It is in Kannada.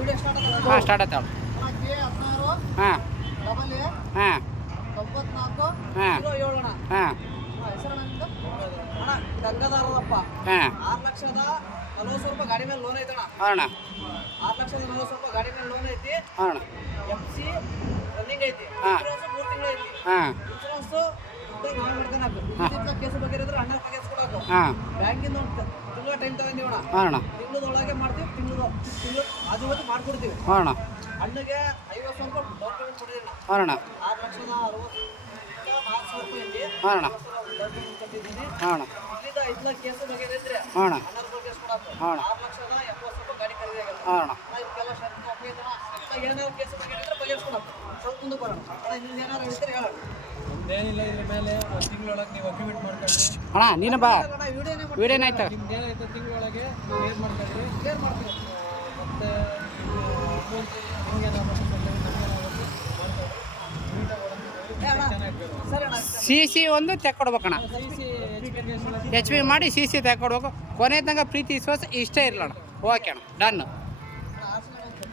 ವಿಡಿಯೋ ಸ್ಟಾರ್ಟ್ ಆಯ್ತು. ಹಾಂ ಸ್ಟಾರ್ಟ್ ಆಯ್ತು. K16 ಹಾಂ ಡಬಲ್ ಎ ಹಾಂ 94 ಹಾಂ 07 ಅಣ್ಣ. ಹಾಂ ಹೆಸರಣ್ಣ ನಿಮ್ದು? ಅಣ್ಣ ಗಂಗಾಧಾರದಪ್ಪ. ಹಾಂ 6,40,000 ರೂಪಾಯಿ ಗಾಡಿ ಮೇಲೆ ಲೋನ್ ಐತಣ್ಣ. ಅಣ್ಣ 6,40,000 ರೂಪಾಯಿ ಗಾಡಿ ಮೇಲೆ ಲೋನ್ ಐತಿ. ಅಣ್ಣ FC ರನ್ನಿಂಗ್ ಐತಿ. ಹಾ. ಇನ್ಶೂರೆನ್ಸ್ 3 ತಿಂಗಳು ಐತಿ. ಹಾಂ ಇನ್ಶೂರೆನ್ಸ್ ನಾವೇ ಮಾಡ್ಕೊಳಕು. ಇದಕ್ಕೆ ಕೇಸ್ ಬಗೆಹರಿದ್ರೆ ಅಣ್ಣ ಬಗೆಹರಿಸ್ಕೊಡಕು. ಹಾಂ ಬ್ಯಾಂಕಿಂದ ಒಂದು ತಿಂಗಳ ಟೈಮ್ ತಗೊಂಡಿವಣ. ಅಣ್ಣ ತಿಂಗಳದೊಳಗೆ ಮಾಡ್ತೀವಿ. ತಿಂಗಳು ಆಜು ಬಾಜು ಮಾಡ್ಕೊಡ್ತೀವಿ. ಅಣ್ಣ ಅಣ್ಣಗೆ 50,000 ರೂಪಾಯಿ ಡಾಕ್ಯುಮೆಂಟ್ ಕೊಟ್ಟಿದ್ದೀನಿ. ಅಣ್ಣ 6,60,000 ರೂಪಾಯಿ ಐತಿ. ಅಣ್ಣ ಡಾಕ್ಯುಮೆಂಟ್ ಕೊಟ್ಟಿದ್ದೀನಿ. ಅಣ್ಣ ಇಲ್ಲಿಂದ 5 ಲಕ್ಷ ಕೇಸ್ ಬಗೆಹರಿದ್ರೆ ಅಣ್ಣ ಅಣ್ಣ ಬಗೆಹರಿಸ್ಕೊಡಕು. ಅಣ್ಣ 6,70,000 ರೂಪಾಯಿ ಗಾಡಿ ಖರೀದಿ ಆಗಲ್ಲ. ಅಣ್ಣ ಇದಕ್ಕೆಲ್ಲ ಶರ್ಟ್ ಒಪ್ಪಿದ್ದಣ್ಣ. ಏನಾದ್ರು ಕೇಸ್ ಬಗೆಹರಿದ್ರೆ ಬಗೆಹರಿಸ್ಕೊಡಕು. ಸ್ವಲ್ಪ ಮುಂದೆ ಬರೋಣ. ಅಣ್ಣ ಇನ್ನೊಂದು ಏನಾದ್ರು ಹೇಳ್ತೀರಿ ಹೇಳೋಣ. ಏನಿಲ್ಲ ಇದ್ರ ಮೇಲೆ ಒಂದು ತಿಂಗಳೊಳಗೆ ನೀವು ಅಗ್ರಿಮೆಂಟ್ ಮಾಡ್ಕೊಂಡ್ರಿ. ಅಣ್ಣ ನೀನು ಬಾ ಅಣ್ಣ ವಿಡಿಯೋನೇ ವಿಡಿಯೋ ಏನಾಯ್ತು ನಿಮ್ದು ಏನಾಯ್ತು ತಿಂಗಳೊಳಗೆ ಕ್ಲಿಯರ್ ಮಾಡ್ಕೊಂಡ್ರಿ. ಕ್ಲಿಯರ್ ಮಾಡ್ತೀವಿ. ಮತ್ತೆ ಅಮೌಂಟ್ ನಿಮಗೆ ಮಾಡ್ಕೊಂಡ್ರಿ ಸರಿ ಅಣ್ಣ. CC ಒಂದು ತೆಕ್ಕೊಡ್ಬೇಕಣ್ಣ. HP HP ಮಾಡಿ CC ತೆಕ್ಕೊಡ್ಬೇಕು. ಕೊನೆ ತನಕ ಪ್ರೀತಿ ವಿಶ್ವಾಸ ಇಷ್ಟೇ ಇರಲಣ್ಣ. ಓಕೆ ಅಣ್ಣ ಡನ್.